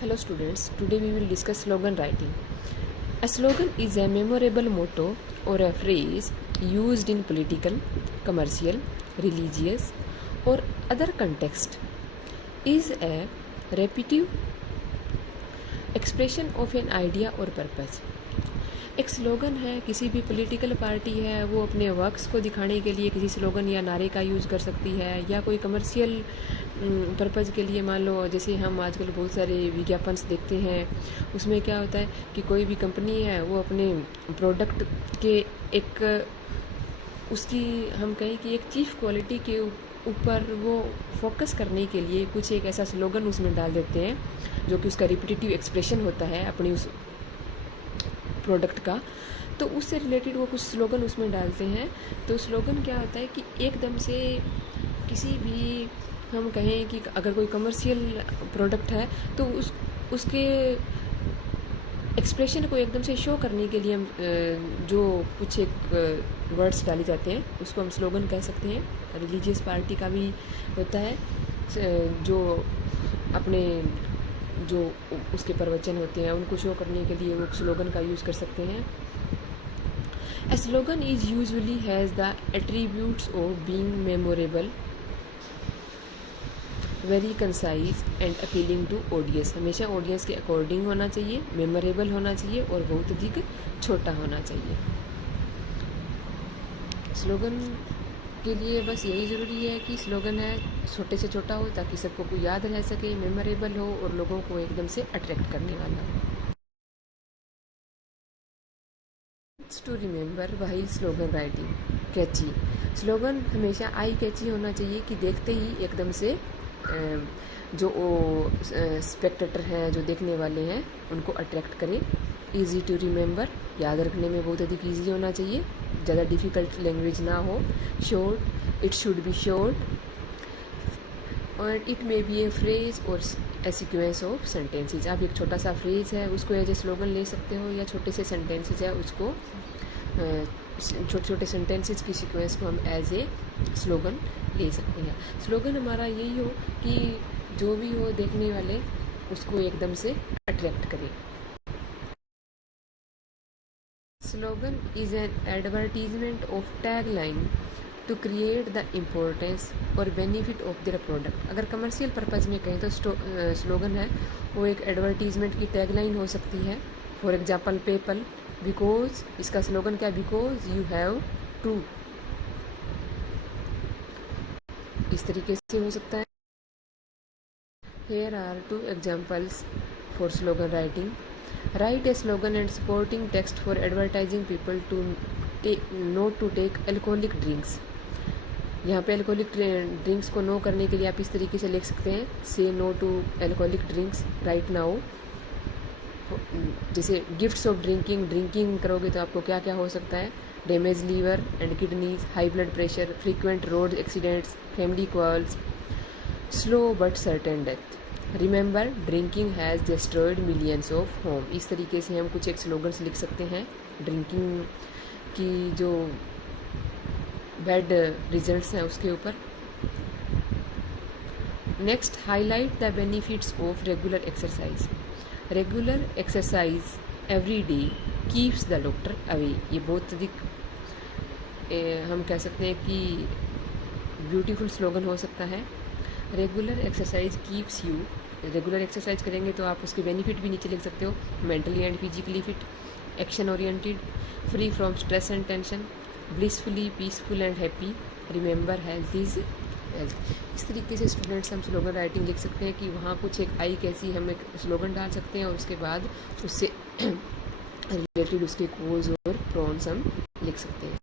Hello students, today we will discuss slogan writing. A slogan is a memorable motto or a phrase used in political, commercial, religious or other context. Is a repetitive expression of an idea or purpose. एक slogan है, किसी भी political party है वो अपने works को दिखाने के लिए किसी स्लोगन या नारे का यूज़ कर सकती है, या कोई कमर्शियल पर्पज़ के लिए, मान लो जैसे हम आजकल बहुत सारे विज्ञापन्स देखते हैं, उसमें क्या होता है कि कोई भी कंपनी है वो अपने प्रोडक्ट के एक उसकी हम कहें कि एक चीफ क्वालिटी के ऊपर वो फोकस करने के लिए कुछ एक ऐसा स्लोगन उसमें डाल देते हैं जो कि उसका रिपीटेटिव एक्सप्रेशन होता है अपनी उस प्रोडक्ट का। तो उससे रिलेटेड वो कुछ स्लोगन उसमें डालते हैं। तो स्लोगन क्या होता है कि एकदम से किसी भी हम कहें कि अगर कोई कमर्शियल प्रोडक्ट है तो उसके एक्सप्रेशन को एकदम से शो करने के लिए हम जो कुछ एक वर्ड्स डाले जाते हैं उसको हम स्लोगन कह सकते हैं। रिलीजियस पार्टी का भी होता है जो अपने जो उसके प्रवचन होते हैं उनको शो करने के लिए वो स्लोगन का यूज़ कर सकते हैं। A slogan is usually has the attributes of being memorable, very concise and appealing to audience। हमेशा ऑडियंस के अकॉर्डिंग होना चाहिए, मेमोरेबल होना चाहिए और बहुत अधिक छोटा होना चाहिए। स्लोगन के लिए बस यही ज़रूरी है कि स्लोगन है छोटे से छोटा हो ताकि सबको को याद रह सके, मेमोरेबल हो और लोगों को एकदम से अट्रैक्ट करने वाला हो। To remember while slogan writing, catchy. Slogan हमेशा आई कैची होना चाहिए कि देखते ही एकदम से जो स्पेक्टेटर हैं, जो देखने वाले हैं, उनको अट्रैक्ट करे। ईजी टू रिमेंबर, याद रखने में बहुत अधिक ईजी होना चाहिए, ज़्यादा डिफ़िकल्ट लैंग्वेज ना हो। Short, it should be short और it may be a phrase और ए सीक्वेंस ऑफ सेंटेंसेज। आप एक छोटा सा फ्रेज है उसको एज ए स्लोगन ले सकते हो, या छोटे से सेंटेंसेज है उसको छोटे छोटे सेंटेंसेज की सीक्वेंस को हम एज ए स्लोगन ले सकते हैं। स्लोगन हमारा यही हो कि जो भी हो देखने वाले उसको एकदम से अट्रैक्ट करे। Slogan is an advertisement of tag line to create the importance और बेनिफिट ऑफ देयर प्रोडक्ट। अगर कमर्शियल पर्पज़ में कहें तो स्लोगन है वो एक एडवर्टीजमेंट की टैग लाइन हो सकती है। फॉर एग्जाम्पल पेपल, बिकॉज, इसका स्लोगन क्या, बिकॉज यू हैव टू, इस तरीके से हो सकता है। Here are two examples for slogan writing. Write a slogan and supporting text for advertising people to not to take alcoholic drinks. यहाँ पे अल्कोहलिक ड्रिंक्स को नो करने के लिए आप इस तरीके से लिख सकते हैं, say no to alcoholic drinks right now. जैसे गिफ्ट्स ऑफ ड्रिंकिंग करोगे तो आपको क्या क्या हो सकता है, damage liver and kidneys, high blood pressure, frequent road accidents, family quarrels, slow but certain death, remember drinking has destroyed millions of home. इस तरीके से हम कुछ एक स्लोगन्स लिख सकते हैं ड्रिंकिंग की जो बैड रिजल्ट्स हैं उसके ऊपर। Next, highlight the benefits of regular exercise. Regular exercise every day keeps the doctor away. ये बहुत अधिक हम कह सकते हैं कि ब्यूटीफुल स्लोगन हो सकता है। Regular exercise keeps you, regular exercise करेंगे तो आप उसके बेनिफिट भी नीचे लिख सकते हो, mentally and physically fit, action oriented, free from stress and tension, blissfully peaceful and happy, remember health is wealth. इस तरीके से स्टूडेंट्स हम स्लोगन राइटिंग लिख सकते हैं कि वहाँ कुछ एक आई कैसी हम एक स्लोगन डाल सकते हैं और उसके बाद उससे रिलेटेड उसके कोज और प्रॉन्स हम लिख सकते हैं।